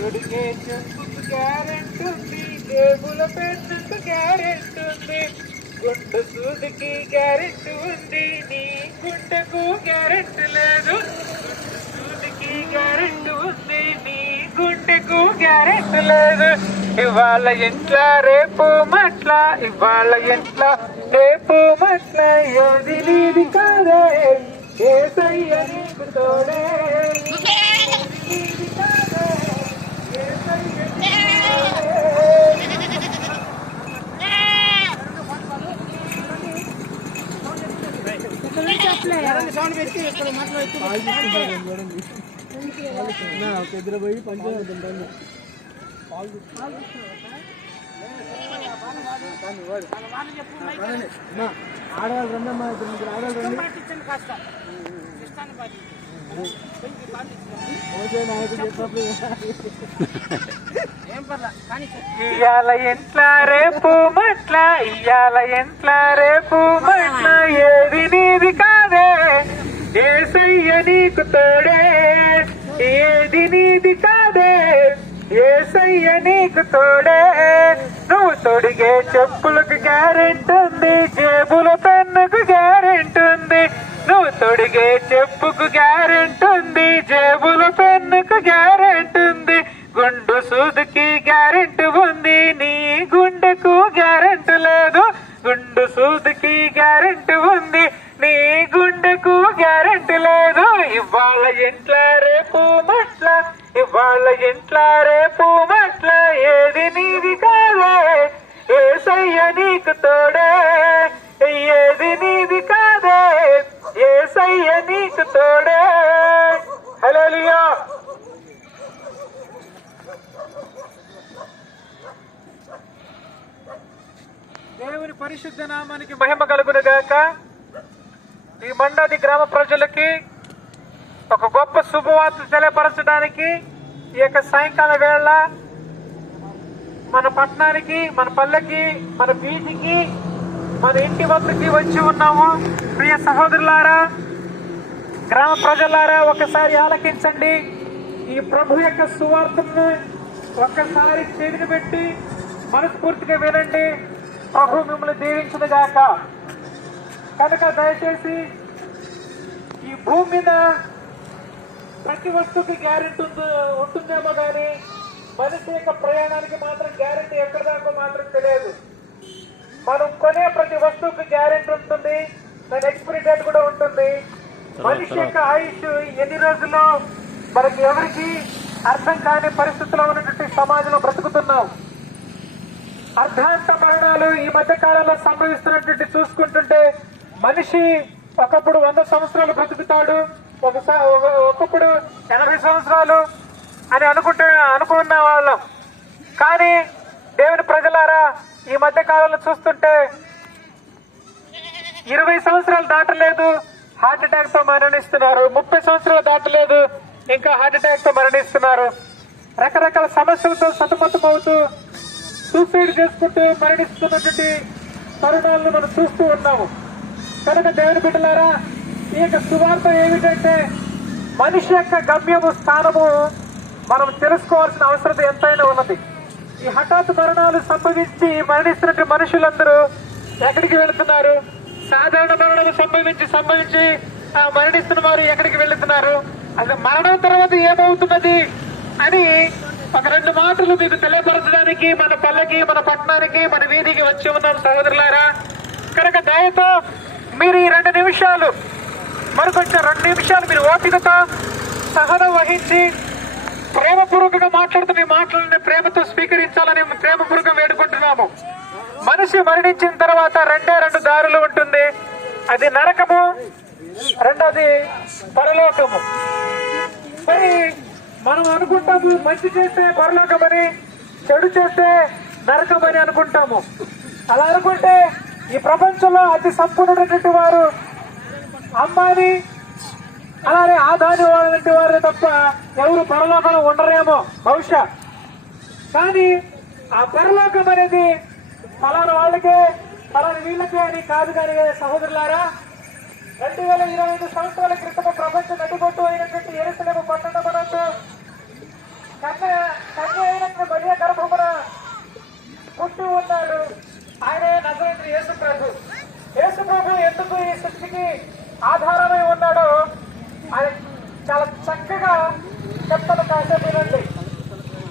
తొడిగే చెప్పుకు guarantee ఉంది, జేబుల పెన్నుకు guarantee ఉంది, గుండె సూదికి గ్యారెంటీ ఉంది, నీ గుండెకు గ్యారెంటీ లేదు. గుండె సూదికి గ్యారెంటీ ఉంది, నీ గుండెకు గ్యారెంటీ లేదు. ఇవాళ ఇంట్లో రేపు మట్ల, ఇవాళ ఇంట్లో రేపు మట్ల, ఏది నీది కాదే ఏసయ్య నీకు తోడే. ఇద్దరు పోయి పంచుకుంటాను ఆడవాళ్ళు రండమ్మా, ఇద్దరు ఆడవాళ్ళు రండి. ఇయ్యాల ఎంట్ల రేపు మట్ల, ఇయ్యాల ఎంట్ల రేపు మట్ల, ఏది నీది కాదే ఏసయ్య నీకు తోడే. ఏది నీది కాదే ఏసయ్య నీకు తోడే. నువ్వు తొడిగే చెప్పులకు గ్యారెంటీ ఉంది, జేబుల పెన్నుకు గ్యారెంటీ ఉంది. నువ్వు తొడిగే చెప్పుకు గ్యారెంటీ ఉంది, జేబుల పెన్నుకు గ్యారెంటీ ఉంది, గుండు సూదికి గ్యారెంటీ ఉంది, నీ గుండెకు గ్యారెంటీ లేదు. గుండు సూదికి గ్యారెంటీ ఉంది, నీ గుండెకు గ్యారెంటీ లేదు. ఇవాళ ఇంట్లో రేపు మట్ల, ఇవాళ ఇంట్లో రేపు మట్ల, ఏది నీది కాదే ఏసయ్య నీకు తోడే. ఏది నీది కాదే ఏసయ్య నీకు తోడే. హల్లెలూయా. దేవుని పరిశుద్ధ నామానికి మహిమ కలుగును గాక. ఈ మండాది గ్రామ ప్రజలకి ఒక గొప్ప శుభవార్త తెలియపరచడానికి ఈ యొక్క సాయంకాల వేళ మన పట్టణానికి, మన పల్లెకి, మన వీధికి, మన ఇంటి వద్దకి వచ్చి ఉన్నాము. ప్రియ సహోదరులారా, గ్రామ ప్రజలారా, ఒకసారి ఆలకించండి. ఈ ప్రభు యొక్క సువార్తను ఒక్కసారి చెవిని పెట్టి మనస్ఫూర్తిగా వినండి. ప్రభు మిమ్మల్ని దీవించును గాక. కనుక దయచేసి ఈ భూమి మీద ప్రతి వస్తువుకి గ్యారెంటీ ఉంటుందేమో కానీ మనిషి యొక్క ప్రయాణానికి మాత్రం గ్యారెంటీ ఎక్కడి దాకా మాత్రం తెలియదు. మనం కొనే ప్రతి వస్తువుకి గ్యారెంటీ ఉంటుంది, దాని ఎక్స్పైరీ డేట్ కూడా ఉంటుంది. మనిషి యొక్క ఆయుష్ ఎన్ని రోజుల్లో మనకి ఎవరికి అర్థం కాని పరిస్థితుల్లో ఉన్నటువంటి సమాజంలో బ్రతుకుతున్నాం. అర్ధాంత మరణాలు ఈ మధ్య కాలంలో సంభవిస్తున్నటువంటి చూసుకుంటుంటే మనిషి ఒకప్పుడు 100 సంవత్సరాలు బ్రతుకుతాడు, ఒకప్పుడు 80 సంవత్సరాలు అని అనుకున్న వాళ్ళం. కానీ దేవుని ప్రజలారా, ఈ మధ్య కాలంలో చూస్తుంటే 20 సంవత్సరాలు దాటలేదు, హార్ట్ అటాక్ తో మరణిస్తున్నారు. 30 సంవత్సరాలు దాటలేదు, ఇంకా హార్ట్ అటాక్ తో మరణిస్తున్నారు. రకరకాల సమస్యలతో సతమతమవుతూ సూసైడ్ చేసుకుంటూ మరణిస్తున్నటువంటి తరుణాలను మనం చూస్తూ ఉన్నాము. కనుక దేవుని బిడ్డలారా, ఈ యొక్క సువార్త ఏమిటంటే మనిషి యొక్క గమ్యము, స్థానము మనం తెలుసుకోవాల్సిన అవసరం ఎంతైనా ఉన్నది. ఈ హఠాత్ మరణాలు సంభవించి మరణిస్తున్న మనుషులందరూ ఎక్కడికి వెళుతున్నారు? సాధారణ మరణాలు సంభవించి మరణిస్తున్న వారు ఎక్కడికి వెళుతున్నారు? అది మరణం తర్వాత ఏమవుతున్నది అని ఒక 2 మాటలు మీకు తెలియపరచడానికి మన పల్లెకి, మన పట్టణానికి, మన వీధికి వచ్చి ఉన్నారు సహోదరులారా. కనుక దయతో మీరు ఈ 2 నిమిషాలు, మరికొంచెం 2 నిమిషాలు మీరు ఓపికతో సహనం వహించి ప్రేమపూర్వకంగా మాట్లాడుతున్న ఈ మాటలని ప్రేమతో స్వీకరించాలని ప్రేమపూర్వకంగా వేడుకుంటున్నాము. మనిషి మరణించిన తర్వాత 2 దారులు ఉంటుంది. అది నరకము, రెండోది పరలోకము. మరి మనం అనుకుంటాము మంచి చేస్తే పరలోకమని, చెడు చేస్తే నరకమని అనుకుంటాము. అలా అనుకుంటే ఈ ప్రపంచంలో అతి సంపన్నుడైనటువంటి వారు అంబానీ, అలానే ఆదాని వాళ్ళంటి వారు తప్ప ఎవరు పరలోకంలో ఉండరేమో బహుశా. కానీ ఆ పరలోకం అనేది ఫలానా వాళ్ళకే, ఫలానా వీళ్ళకే అని కాదు. కానీ సహోదరులారా, 2025 సంవత్సరాల క్రితం ప్రపంచ నడిబొట్టు అయినటువంటి యెరూషలేము పట్టణమునందు కన్య అయినట్లు మరియ గర్భమున పుట్టి ఉన్నాడు. ఆయనే నజరేయుడు యేసు ప్రభు. యేసు ప్రభు ఎందుకు ఈ సృష్టికి ఆధారమై ఉన్నాడో ఆయన చాలా చక్కగా చెప్తాను, కాసేపు వినండి.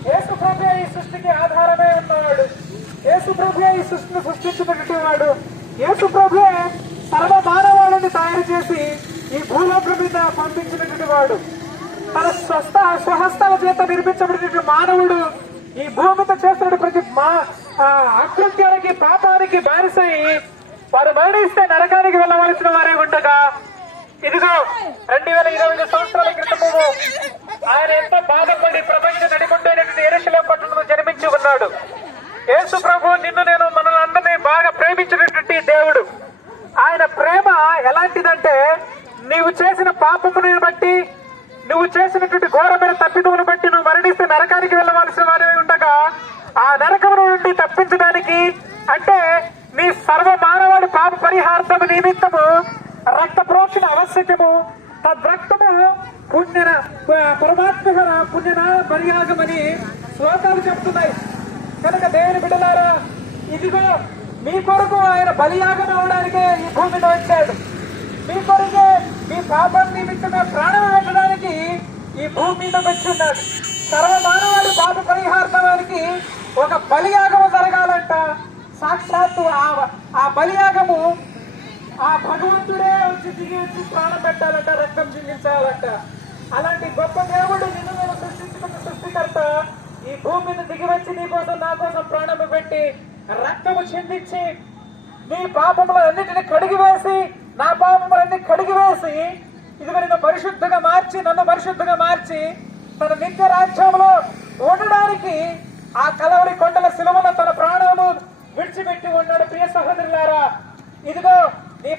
యేసు ప్రభు ఈ సృష్టికి ఆధారమై ఉన్నాడు. యేసు ప్రభు ఈ సృష్టిని సృష్టించినటువంటి వాడు. యేసు ప్రభు సర్వ మానవాళిని తయారు చేసి ఈ భూలోకం మీద పంపించినటువంటి వాడు. తన స్వహస్తాల చేత నిర్మించబడినటువంటి మానవుడు ఈ భూమి మీద చేస్తున్న ప్రతి అకృత్యాలకి పాపానికి బానిసై వారు మరణిస్తే నరకానికి వెళ్ళవలసిన వారే ఉండగా, ఇదిగో 2025 సంవత్సరాల క్రితము ఆయన ఎంతో బాధపడి ప్రపంచ నడిపొట్టైనటువంటి యెరూషలేము పట్టణంలో జన్మించి ఉన్నాడు. యేసు ప్రభు నిన్ను నేను మనల్ని అందరినీ బాగా ప్రేమించినటువంటి దేవుడు. ఆయన ప్రేమ ఎలాంటిదంటే, నీవు చేసిన పాపముని బట్టి, నువ్వు చేసినటువంటి ఘోరమైన తప్పిదమును బట్టి నువ్వు మరణిస్తే నరకానికి వెళ్ళవలసిన వారే ఉండగా, ఆ నరకమును నుండి తప్పించడానికి, అంటే నీ సర్వ మానవాడి పాప పరిహార్థము నిమిత్తము రక్త ప్రోక్షణ ఆవశ్యకము. తద్రక్తము పుణ్యన పరమాత్మ పుణ్యన బలియాగమని శ్లోకాలు చెప్తున్నాయి. కనుక దేవుని బిడ్డలారా, ఇదిగో మీ కొరకు ఆయన బలియాగం అవడానికే ఈ భూమి మీద వచ్చాడు. మీ కొరకే మీ పాపం నిమిత్తమే ప్రాణం పెట్టడానికి ఈ భూమి మీద వచ్చున్నాడు. సర్వమానవాడి పాప పరిహార్థానికి ఒక బలియాగము జరగాలంట. సాక్షాత్తు ఆ బలియాగము ఆ భగవంతుడే వచ్చి దిగి వచ్చి ప్రాణం పెట్టాలంట, రక్తం చిందించాలంట. అలాంటి గొప్ప దేవుడు నిన్ను నేను సృష్టించుకున్న సృష్టికర్త ఈ భూమి మీద దిగి వచ్చి నీ కోసం నా కోసం ప్రాణము పెట్టి రక్తము చిందించి నీ పాపములన్నిటిని కడిగివేసి, నా పాపములన్నీ కడిగివేసి, ఇదిగో నిన్ను పరిశుద్ధంగా మార్చి, నన్ను పరిశుద్ధంగా మార్చి తన నిత్య రాజ్యంలో ఉండడానికి ఆ కలవరి కొండల శిలువలో తన ప్రాణము విడిచిపెట్టి ఉన్నాడు. ప్రియ సహోదరులారా, ఇదిగో నీ